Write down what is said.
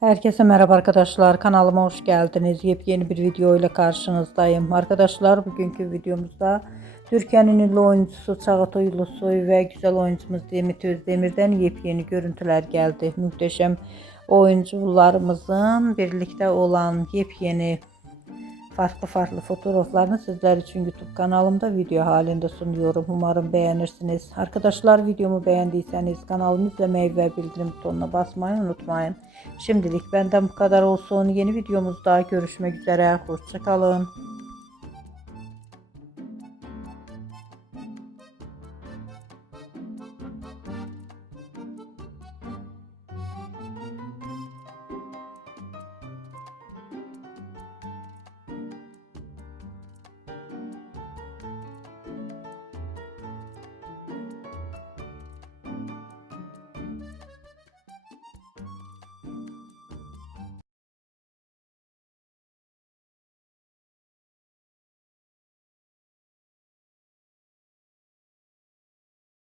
Herkese merhaba arkadaşlar. Kanalıma hoş geldiniz. Yepyeni bir video ile karşınızdayım. Arkadaşlar bugünkü videomuzda Türkiye'nin ünlü oyuncusu Çağatay Ulusoy ve güzel oyuncumuz Demet Özdemir'den yepyeni görüntüler geldi. Muhteşem oyuncularımızın birlikte olan yepyeni farklı fotoğraflarını sizler için YouTube kanalımda video halinde sunuyorum. Umarım beğenirsiniz. Arkadaşlar videomu beğendiyseniz kanalımı izlemeyi ve bildirim butonuna basmayı unutmayın. Şimdilik benden bu kadar olsun. Yeni videomuzda görüşmek üzere. Hoşça kalın.